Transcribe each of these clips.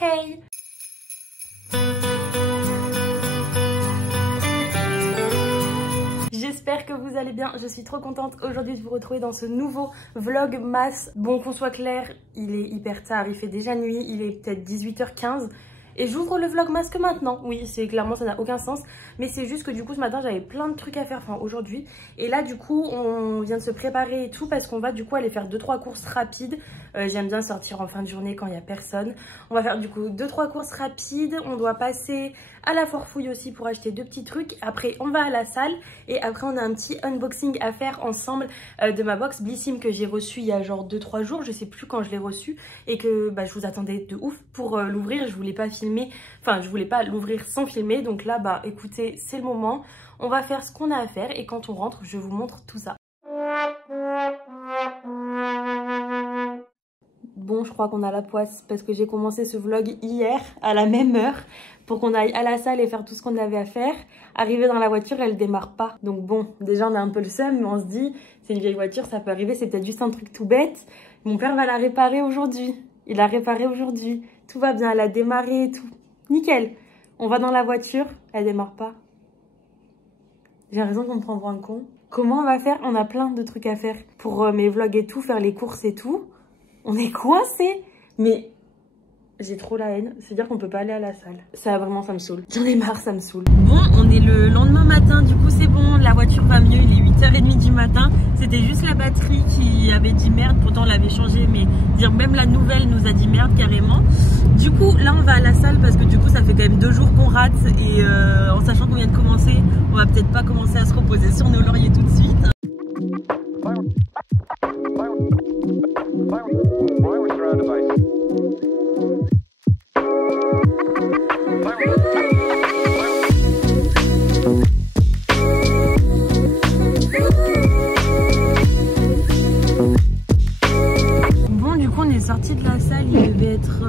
Hey! J'espère que vous allez bien, je suis trop contente aujourd'hui de vous retrouver dans ce nouveau vlogmas. Bon, qu'on soit clair, il est hyper tard, il fait déjà nuit, il est peut-être 18h15 et j'ouvre le vlogmas que maintenant. Oui, c'est clairement, ça n'a aucun sens, mais c'est juste que du coup ce matin j'avais plein de trucs à faire, enfin aujourd'hui. Et là du coup on vient de se préparer et tout parce qu'on va du coup aller faire 2-3 courses rapides. J'aime bien sortir en fin de journée quand il n'y a personne. On va faire du coup 2-3 courses rapides, on doit passer à la Forfouille aussi pour acheter 2 petits trucs. Après on va à la salle et après on a un petit unboxing à faire ensemble de ma box Blissim que j'ai reçue il y a genre 2-3 jours, je sais plus quand je l'ai reçue et que je vous attendais de ouf pour l'ouvrir. Je voulais pas filmer, enfin je voulais pas l'ouvrir sans filmer, donc là écoutez c'est le moment. On va faire ce qu'on a à faire et quand on rentre je vous montre tout ça. Bon, je crois qu'on a la poisse parce que j'ai commencé ce vlog hier à la même heure pour qu'on aille à la salle et faire tout ce qu'on avait à faire. Arrivé dans la voiture, elle démarre pas. Donc bon, déjà on a un peu le seum, mais on se dit, c'est une vieille voiture, ça peut arriver, c'est peut-être juste un truc tout bête. Mon père va la réparer aujourd'hui. Il l'a réparée aujourd'hui. Tout va bien, elle a démarré et tout. Nickel. On va dans la voiture, elle démarre pas. J'ai l'impression qu'on me prend pour un con. Comment on va faire? On a plein de trucs à faire pour mes vlogs et tout, faire les courses et tout. On est coincés. Mais j'ai trop la haine. C'est-à-dire qu'on peut pas aller à la salle. Ça vraiment, ça me saoule. J'en ai marre, ça me saoule. Bon, on est le lendemain matin. Du coup, c'est bon. La voiture va mieux. Il est 8h30 du matin. C'était juste la batterie qui avait dit merde. Pourtant, on l'avait changé. Mais dire même la nouvelle nous a dit merde carrément. Du coup, là, on va à la salle parce que du coup, ça fait quand même 2 jours qu'on rate. Et en sachant qu'on vient de commencer, on va peut-être pas commencer à se reposer sur nos lauriers tout de suite. Bon, du coup, on est sorti de la salle, il devait être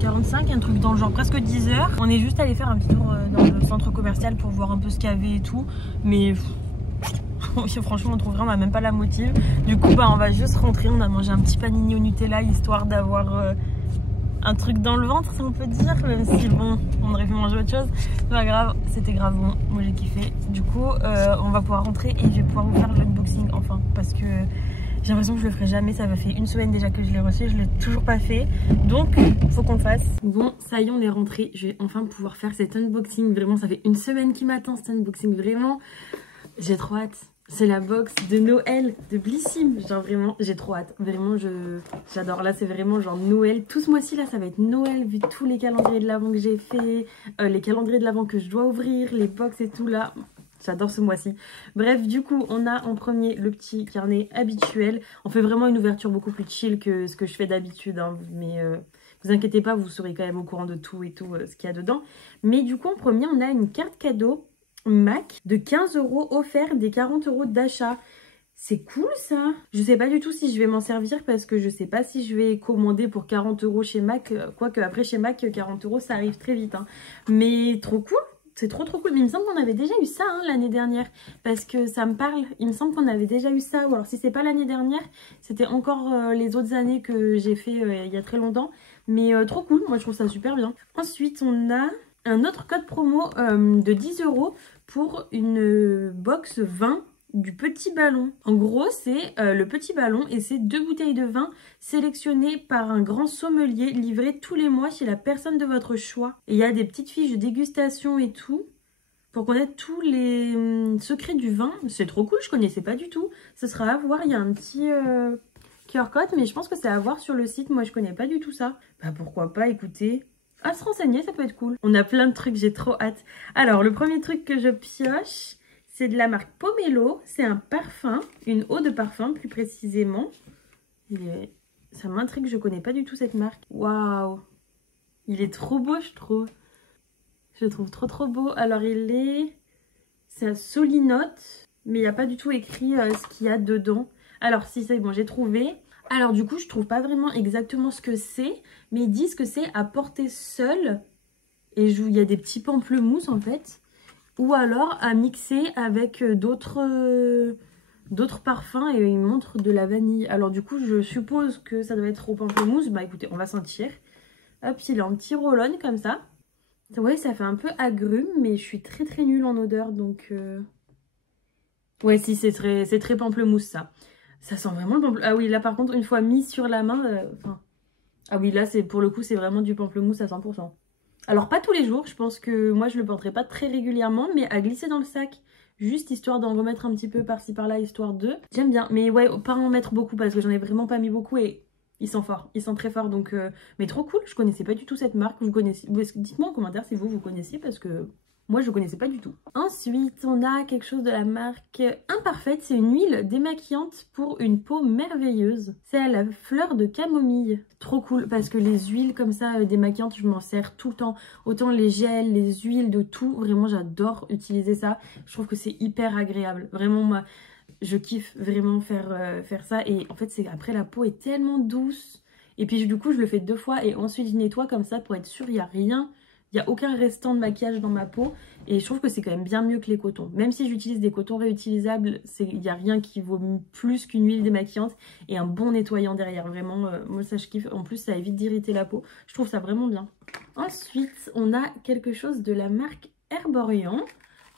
9h45, un truc dans le genre, presque 10h. On est juste allé faire un petit tour dans le centre commercial pour voir un peu ce qu'il y avait et tout, mais franchement on trouve rien, on n'a même pas la motive. Du coup on va juste rentrer, on a mangé un petit panini au Nutella histoire d'avoir un truc dans le ventre si on peut dire, même si bon on aurait pu manger autre chose, c'est pas grave, c'était grave bon, moi j'ai kiffé. Du coup on va pouvoir rentrer et je vais pouvoir vous faire l'unboxing enfin parce que j'ai l'impression que je le ferai jamais, ça va fait 1 semaine déjà que je l'ai reçu, je l'ai toujours pas fait, donc faut qu'on le fasse. Bon ça y est on est rentré, je vais enfin pouvoir faire cet unboxing, vraiment ça fait 1 semaine qui m'attend cet unboxing, vraiment j'ai trop hâte. C'est la box de Noël de Blissim. Genre vraiment, j'ai trop hâte. Vraiment, j'adore. Là, c'est vraiment genre Noël. Tout ce mois-ci, là, ça va être Noël vu tous les calendriers de l'Avent que j'ai fait. Les calendriers de l'Avent que je dois ouvrir. Les box et tout, là. J'adore ce mois-ci. Bref, du coup, on a en premier le petit carnet habituel. On fait vraiment une ouverture beaucoup plus chill que ce que je fais d'habitude. Hein. Mais vous inquiétez pas, vous serez quand même au courant de tout et tout ce qu'il y a dedans. Mais du coup, en premier, on a une carte cadeau Mac de 15 € offert des 40 € d'achat. C'est cool ça. Je sais pas du tout si je vais m'en servir parce que je sais pas si je vais commander pour 40 € chez Mac. Quoique après chez Mac 40 € ça arrive très vite hein. Mais trop cool. C'est trop cool. Mais il me semble qu'on avait déjà eu ça hein, l'année dernière. Parce que ça me parle. Il me semble qu'on avait déjà eu ça. Ou alors si c'est pas l'année dernière, c'était encore les autres années que j'ai fait il y a très longtemps. Mais trop cool. Moi je trouve ça super bien. Ensuite on a un autre code promo de 10 € pour une box vin du Petit Ballon. En gros, c'est le Petit Ballon et c'est 2 bouteilles de vin sélectionnées par un grand sommelier livrées tous les mois chez la personne de votre choix. Et il y a des petites fiches de dégustation et tout pour connaître tous les secrets du vin. C'est trop cool, je connaissais pas du tout. Ce sera à voir, il y a un petit QR code, mais je pense que c'est à voir sur le site. Moi, je connais pas du tout ça. Bah pourquoi pas, écoutez. À se renseigner, ça peut être cool. On a plein de trucs, j'ai trop hâte. Alors, le premier truc que je pioche, c'est de la marque Pomelo. C'est un parfum, une eau de parfum plus précisément. Ça m'intrigue, je connais pas du tout cette marque. Waouh! Il est trop beau, je trouve. Je le trouve trop beau. Alors, c'est un solinote, mais il n'y a pas du tout écrit ce qu'il y a dedans. Alors, si c'est bon, j'ai trouvé. Alors du coup je trouve pas vraiment exactement ce que c'est, mais ils disent que c'est à porter seul et il y a des petits pamplemousses en fait, ou alors à mixer avec d'autres d'autres parfums et il montre de la vanille. Alors du coup, je suppose que ça doit être au pamplemousse. Bah écoutez, on va sentir. Hop, il est en petit roll-on comme ça. Ouais, ça fait un peu agrume, mais je suis très nulle en odeur, donc... Ouais, si, c'est très pamplemousse, ça. Ça sent vraiment le pamplemousse. Ah oui, là, par contre, une fois mis sur la main... Ah oui, là, pour le coup, c'est vraiment du pamplemousse à 100%. Alors, pas tous les jours. Je pense que moi, je le porterai pas très régulièrement, mais à glisser dans le sac, juste histoire d'en remettre un petit peu par-ci, par-là, histoire de... J'aime bien. Mais ouais, pas en mettre beaucoup, parce que j'en ai vraiment pas mis beaucoup et... Il sent fort, il sent très fort, donc mais trop cool. Je connaissais pas du tout cette marque. Vous connaissez? Dites-moi en commentaire si vous connaissiez, parce que moi je connaissais pas du tout. Ensuite on a quelque chose de la marque Imparfaite. C'est une huile démaquillante pour une peau merveilleuse. C'est à la fleur de camomille. Trop cool, parce que les huiles comme ça démaquillantes, je m'en sers tout le temps. Autant les gels, les huiles, de tout. Vraiment j'adore utiliser ça. Je trouve que c'est hyper agréable. Vraiment moi... Je kiffe vraiment faire ça. Et en fait, c'est après, la peau est tellement douce. Et puis, du coup, je le fais 2 fois. Et ensuite, je nettoie comme ça pour être sûre, il n'y a rien. Il n'y a aucun restant de maquillage dans ma peau. Et je trouve que c'est quand même bien mieux que les cotons. Même si j'utilise des cotons réutilisables, il n'y a rien qui vaut plus qu'une huile démaquillante et un bon nettoyant derrière. Vraiment, moi, ça, je kiffe. En plus, ça évite d'irriter la peau. Je trouve ça vraiment bien. Ensuite, on a quelque chose de la marque Herborian.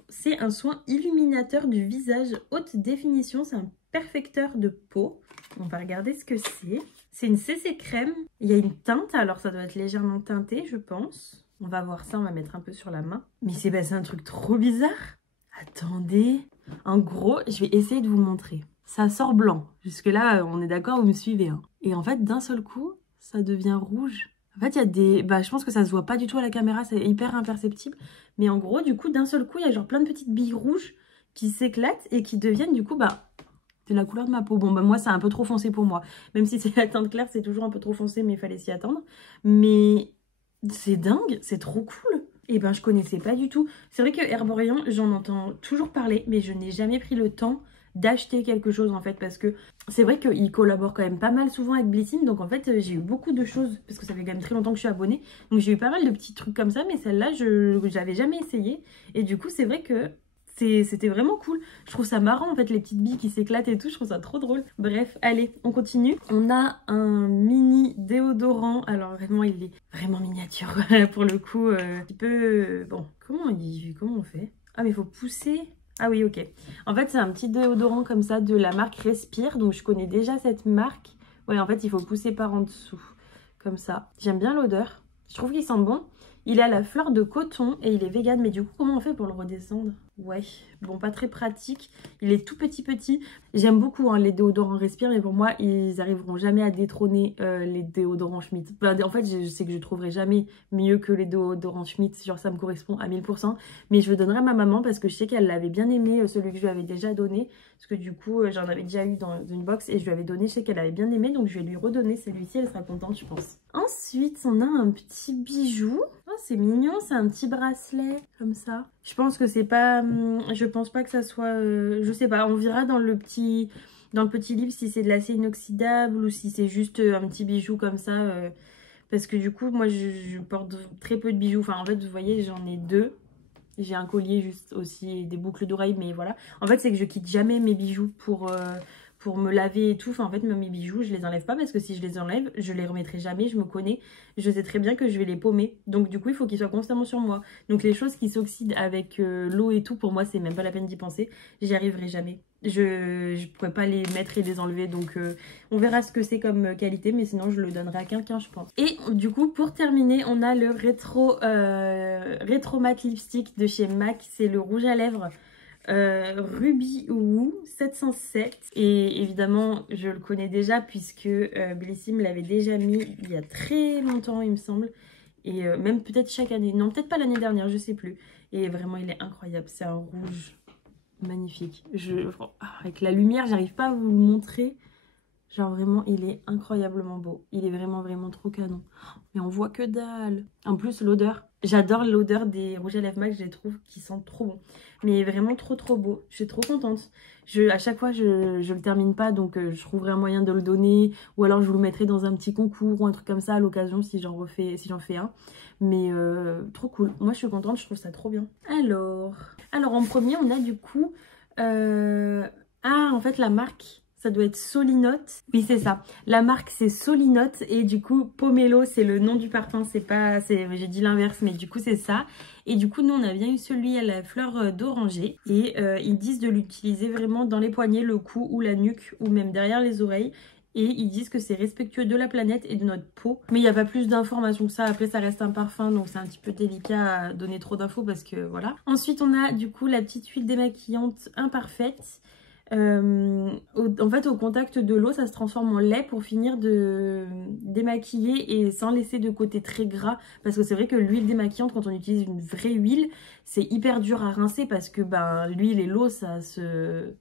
C'est un soin illuminateur du visage haute définition. C'est un perfecteur de peau. On va regarder ce que c'est. C'est une CC crème. Il y a une teinte. Alors ça doit être légèrement teinté, je pense. On va voir ça. On va mettre un peu sur la main. Mais c'est passé un truc trop bizarre. Attendez. En gros, je vais essayer de vous montrer. Ça sort blanc. Jusque là, on est d'accord, vous me suivez. Hein. Et en fait, d'un seul coup, ça devient rouge. En fait, il y a des... Bah, je pense que ça se voit pas du tout à la caméra, c'est hyper imperceptible. Mais en gros, du coup, d'un seul coup, il y a genre plein de petites billes rouges qui s'éclatent et qui deviennent, du coup, bah, de la couleur de ma peau. Bon, bah, moi, c'est un peu trop foncé pour moi. Même si c'est la teinte claire, c'est toujours un peu trop foncé, mais il fallait s'y attendre. Mais c'est dingue, c'est trop cool. Et ben, je connaissais pas du tout. C'est vrai que Herborian, j'en entends toujours parler, mais je n'ai jamais pris le temps d'acheter quelque chose en fait, parce que c'est vrai qu'il collabore quand même pas mal souvent avec Blissim, donc en fait j'ai eu beaucoup de choses, parce que ça fait quand même très longtemps que je suis abonnée, donc j'ai eu pas mal de petits trucs comme ça, mais celle-là je n'avais jamais essayé, et du coup c'est vrai que c'était vraiment cool. Je trouve ça marrant en fait, les petites billes qui s'éclatent et tout, je trouve ça trop drôle. Bref, allez, on continue. On a un mini déodorant, alors vraiment il est vraiment miniature pour le coup, un petit peu... Bon, comment on fait? Ah mais il faut pousser... Ah oui, ok. En fait, c'est un petit déodorant comme ça de la marque Respire. Donc, je connais déjà cette marque. Ouais, en fait, il faut pousser par en dessous. Comme ça. J'aime bien l'odeur. Je trouve qu'il sent bon. Il est à la fleur de coton et il est vegan. Mais du coup, comment on fait pour le redescendre? Ouais, bon, pas très pratique. Il est tout petit. J'aime beaucoup hein, les déodorants Respire, mais pour moi, ils arriveront jamais à détrôner les déodorants Schmitt. Enfin, en fait, je sais que je trouverai jamais mieux que les déodorants Schmitt. Genre, ça me correspond à 1000%. Mais je le donnerai à ma maman parce que je sais qu'elle l'avait bien aimé, celui que je lui avais déjà donné. Parce que du coup, j'en avais déjà eu dans une box et je lui avais donné. Je sais qu'elle avait bien aimé, donc je vais lui redonner celui-ci. Elle sera contente, je pense. Ensuite, on a un petit bijou. Oh, c'est mignon, c'est un petit bracelet comme ça. Je pense que c'est pas... Je pense pas que ça soit... je sais pas, on verra dans le petit livre si c'est de l'acier inoxydable ou si c'est juste un petit bijou comme ça. Parce que du coup, moi, je porte très peu de bijoux. Enfin, en fait, vous voyez, j'en ai 2. J'ai un collier juste aussi et des boucles d'oreilles, mais voilà. En fait, c'est que je quitte jamais mes bijoux pour me laver et tout. Enfin, en fait, même mes bijoux, je les enlève pas parce que si je les enlève, je les remettrai jamais. Je me connais. Je sais très bien que je vais les paumer. Donc, du coup, il faut qu'ils soient constamment sur moi. Donc, les choses qui s'oxydent avec l'eau et tout, pour moi, c'est même pas la peine d'y penser. J'y arriverai jamais. Je pourrais pas les mettre et les enlever. Donc, on verra ce que c'est comme qualité. Mais sinon, je le donnerai à quelqu'un, je pense. Et du coup, pour terminer, on a le Retro Matte Lipstick de chez MAC. C'est le rouge à lèvres. Ruby Woo 707 et évidemment je le connais déjà puisque Blissim l'avait déjà mis il y a très longtemps il me semble et même peut-être chaque année, non peut-être pas l'année dernière, je sais plus, et vraiment il est incroyable, c'est un rouge magnifique. Avec la lumière j'arrive pas à vous le montrer, genre vraiment il est incroyablement beau, il est vraiment trop canon, mais on voit que dalle. En plus l'odeur, j'adore l'odeur des rouges à lèvres MAC, je les trouve qui sentent trop bon. Mais vraiment trop beau. Je suis trop contente. À chaque fois, je le termine pas, donc je trouverai un moyen de le donner. Ou alors je vous le mettrai dans un petit concours ou un truc comme ça à l'occasion si j'en fais un. Mais trop cool. Moi, je suis contente, je trouve ça trop bien. Alors en premier, on a du coup un Ah, en fait, la marque, ça doit être Solinote. Oui, c'est ça. La marque, c'est Solinote. Et du coup, Pomelo, c'est le nom du parfum. C'est pas... J'ai dit l'inverse, mais du coup, c'est ça. Et du coup, nous, on a bien eu celui à la fleur d'oranger. Et ils disent de l'utiliser vraiment dans les poignets, le cou ou la nuque, ou même derrière les oreilles. Et ils disent que c'est respectueux de la planète et de notre peau. Mais il n'y a pas plus d'informations que ça. Après, ça reste un parfum, donc c'est un petit peu délicat à donner trop d'infos parce que voilà. Ensuite, on a du coup la petite huile démaquillante imparfaite. En fait, au contact de l'eau, ça se transforme en lait pour finir de démaquiller et sans laisser de côté très gras. Parce que c'est vrai que l'huile démaquillante, quand on utilise une vraie huile, c'est hyper dur à rincer parce que ben, l'huile et l'eau, ça se...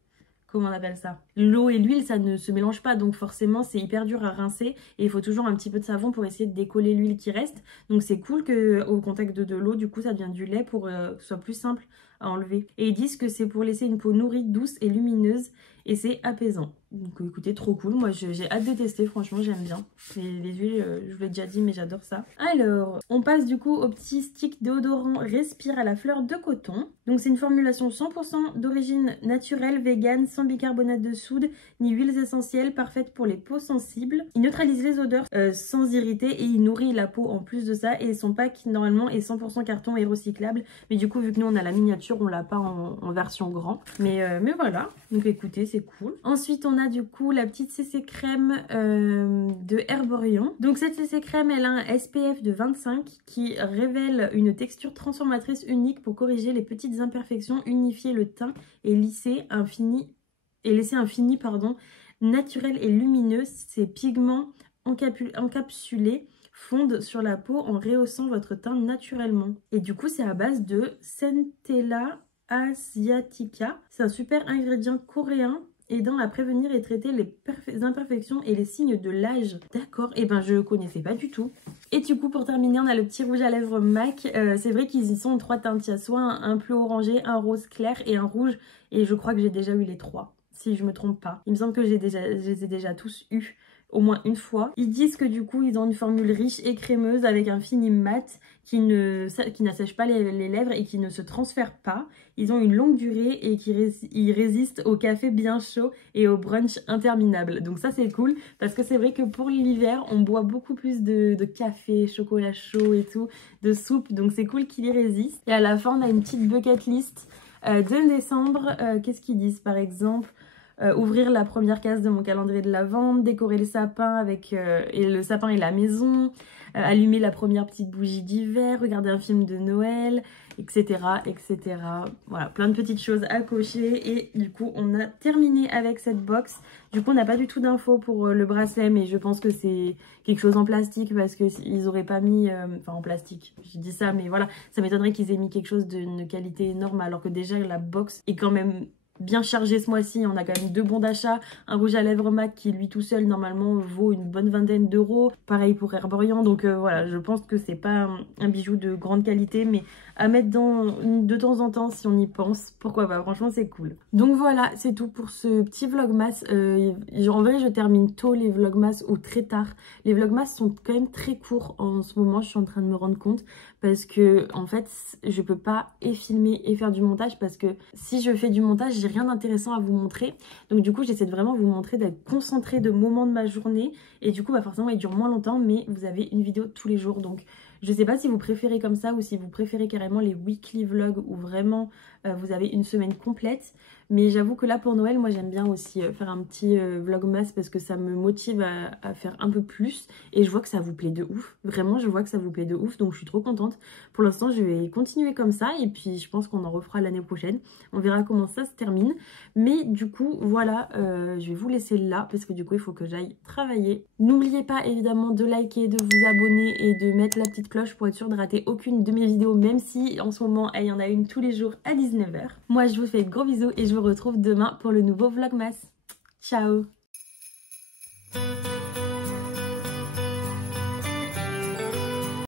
Comment on appelle ça? L'eau et l'huile, ça ne se mélange pas, donc forcément c'est hyper dur à rincer et il faut toujours un petit peu de savon pour essayer de décoller l'huile qui reste. Donc c'est cool qu'au contact de l'eau, du coup ça devient du lait pour que ce soit plus simple à enlever. Et ils disent que c'est pour laisser une peau nourrie, douce et lumineuse et c'est apaisant. Donc écoutez, trop cool. Moi j'ai hâte de tester, franchement j'aime bien. Les huiles, je vous l'ai déjà dit, mais j'adore ça. Alors, on passe du coup au petit stick déodorant Respire à la fleur de coton. Donc c'est une formulation 100% d'origine naturelle, vegan, sans bicarbonate de soude, ni huiles essentielles, parfaite pour les peaux sensibles. Il neutralise les odeurs sans irriter et il nourrit la peau en plus de ça. Et son pack normalement est 100% carton et recyclable. Mais du coup, vu que nous on a la miniature, on l'a pas en version grand. Mais voilà, donc écoutez, c'est cool. Ensuite, on a du coup la petite CC crème de Herborian. Donc cette CC crème, elle a un SPF de 25 qui révèle une texture transformatrice unique pour corriger les petites imperfections, unifier le teint et laisser un fini naturel et lumineux. Ces pigments encapsulés fondent sur la peau en rehaussant votre teint naturellement. Et du coup, c'est à base de Centella asiatica. C'est un super ingrédient coréen aidant à prévenir et traiter les imperfections et les signes de l'âge. D'accord, et ben je connaissais pas du tout. Et du coup, pour terminer, on a le petit rouge à lèvres MAC. C'est vrai qu'ils y sont en 3 teintes. Il y a soit un bleu orangé, un rose clair et un rouge. Et je crois que j'ai déjà eu les 3, si je me trompe pas. Il me semble que je les ai déjà tous eus au moins une fois. Ils disent que du coup, ils ont une formule riche et crémeuse avec un fini mat qui n'assèche pas les lèvres et qui ne se transfère pas. Ils ont une longue durée et ils résistent au café bien chaud et au brunch interminable. Donc ça, c'est cool parce que c'est vrai que pour l'hiver, on boit beaucoup plus de café, chocolat chaud et tout, de soupe. Donc c'est cool qu'ils y résistent. Et à la fin, on a une petite bucket list de décembre. Qu'est-ce qu'ils disent par exemple? Ouvrir la première case de mon calendrier de l'Avent, décorer le sapin le sapin et la maison, allumer la première petite bougie d'hiver, regarder un film de Noël, etc., etc. Voilà, plein de petites choses à cocher et du coup on a terminé avec cette box. Du coup on n'a pas du tout d'infos pour le bracelet, mais je pense que c'est quelque chose en plastique parce qu'ils auraient pas mis, enfin en plastique, je dis ça, mais voilà, ça m'étonnerait qu'ils aient mis quelque chose d'une qualité énorme alors que déjà la box est quand même bien chargé ce mois-ci. On a quand même 2 bons d'achat, un rouge à lèvres MAC qui lui tout seul normalement vaut une bonne vingtaine d'euros, pareil pour Herborian, donc voilà, je pense que c'est pas un bijou de grande qualité, mais à mettre de temps en temps si on y pense, pourquoi pas, franchement c'est cool. Donc voilà, c'est tout pour ce petit vlogmas. En vrai je termine tôt les vlogmas ou très tard. Les vlogmas sont quand même très courts en ce moment, je suis en train de me rendre compte, parce que en fait je peux pas et filmer et faire du montage, parce que si je fais du montage j'ai rien d'intéressant à vous montrer. Donc du coup j'essaie de vraiment vous montrer, d'être concentrée de moments de ma journée, et du coup bah forcément il dure moins longtemps, mais vous avez une vidéo tous les jours. Donc je sais pas si vous préférez comme ça ou si vous préférez carrément les weekly vlogs où vraiment vous avez une semaine complète. Mais j'avoue que là pour Noël, moi j'aime bien aussi faire un petit vlogmas parce que ça me motive à faire un peu plus. Et je vois que ça vous plaît de ouf. Vraiment, je vois que ça vous plaît de ouf. Donc je suis trop contente. Pour l'instant, je vais continuer comme ça. Et puis je pense qu'on en refera l'année prochaine. On verra comment ça se termine. Mais du coup, voilà, je vais vous laisser là parce que du coup, il faut que j'aille travailler. N'oubliez pas évidemment de liker, de vous abonner et de mettre la petite cloche pour être sûr de rater aucune de mes vidéos. Même si en ce moment, il y en a une tous les jours à 19h. Moi, je vous fais de gros bisous et je vous retrouve demain pour le nouveau vlogmas. Ciao!